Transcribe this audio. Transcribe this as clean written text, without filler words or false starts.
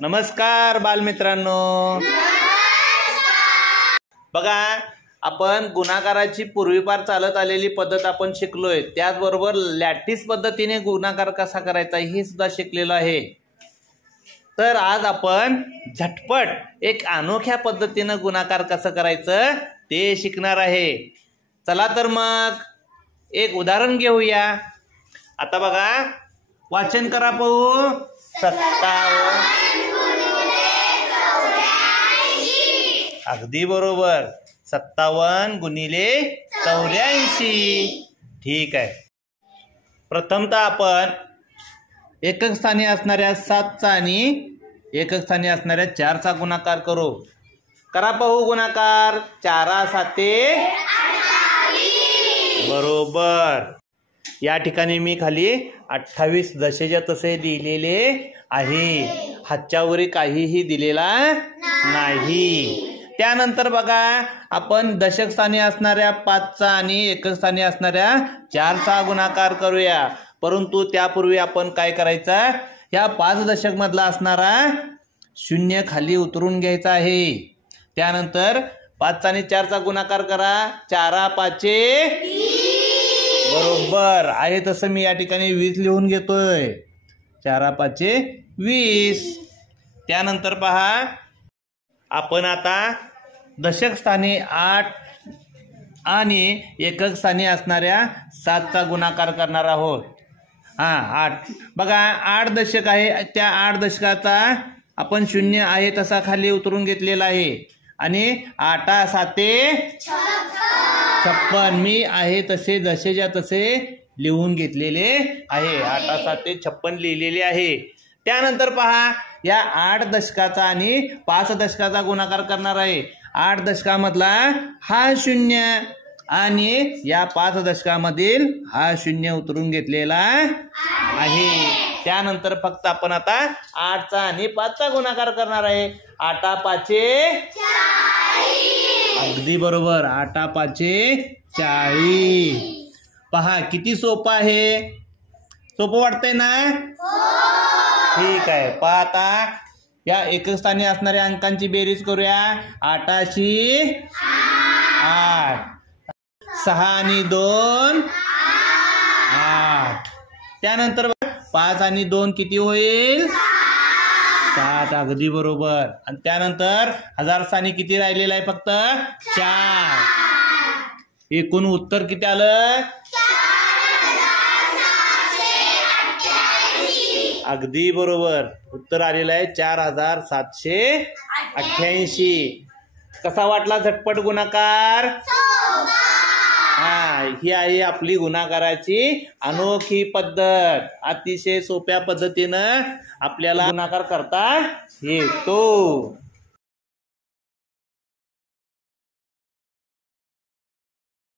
नमस्कार बालमित्रांनो। बघा, आपण गुणाकाराची पूर्वीपार चालत आलेली पद्धत आपण शिकलोय। त्याचबरोबर लॅटिस पद्धतीने गुणाकार कसा करायचा हे सुद्धा शिकलेलो आहे। तर आज आपण झटपट एक अनोख्या पद्धतीने गुणाकार कसं करायचं ते शिकणार आहे। चला तर मग एक उदाहरण घेऊया। आता बघा, वाचन करा पाहू। 57 अगदी बरोबर, 57 गुणिले 84। ठीक आहे। प्रथमतः आपण एकक स्थानी असणाऱ्या 7चा आणि एकक स्थानी असणाऱ्या 4चा गुणाकार करू। करा पाहू गुणाकार। 4 7 बरोबर। या ठिकाणी मी खाली 28 दशेच्या तसे लिहिलेले आहे। हातच्यावरी काहीही दिलेला नाही। त्यानंतर बघा, आपण दशक स्थानी असणाऱ्या 5चा आणि एकक स्थानी असणाऱ्या 4चा गुणाकार करूया। परंतु त्यापूर्वी आपण काय करायचं, या 5 दशक मधला असणारा 0 खाली उतरून घ्यायचा आहे। त्यानंतर 5चा आणि 4चा गुणाकार करा। 4 5 बरोबर आहे। तसं मी या ठिकाणी 20 लिहून घेतोय। 4 5 20। त्यानंतर पहा, आपण आता दशक स्थानी 8 आणि एकक स्थानी असणाऱ्या 7चा गुणाकार करणार आहोत। 8 बघा, 8 दशक आहे। त्या 8 दशकाचा आपण 0 आहे तसा खाली उतरून घेतलेला आहे। आणि 8 7 56 मी आहे तसे जसेच्या तसे लिहून घेतलेले आहे। 8 7 56 लिहिलेले आहे। त्यानंतर पहा, या 8 दशकाचा आणि 5 दशकाचा गुणाकार करणार आहे। 8 दशकामधला हा 0 आणि या 5 दशकामधील हा 0 उतरून घेतलेला आहे। त्यानंतर फक्त आपण आता 8चा आणि 5चा गुणाकार करणार आहे। 8 5 अगदी बरोबर। 8 5 40। पहा किती सोपं आहे। सोपं वाटतंय ना? ठीक आहे। पहा, आता या एकक स्थानी असणाऱ्या अंकांची बेरीज करूया। 8 8 6 आणि 2 8। त्यानंतर 5 आणि 2 किती होईल? 7। अगदी बरोबर। आणि त्यानंतर 1000 स्थानी किती राहिलेला आहे? फक्त 4। एकूण उत्तर किती आलं? अगदी बरोबर। उत्तर आलेलं आहे 4788। कसा वाटला झटपट गुणाकार? ही आहे आपली गुणाकाराची अनोखी पद्धत। अतिशय सोप्या पद्धतीनं आपल्याला गुणाकार करता येतो।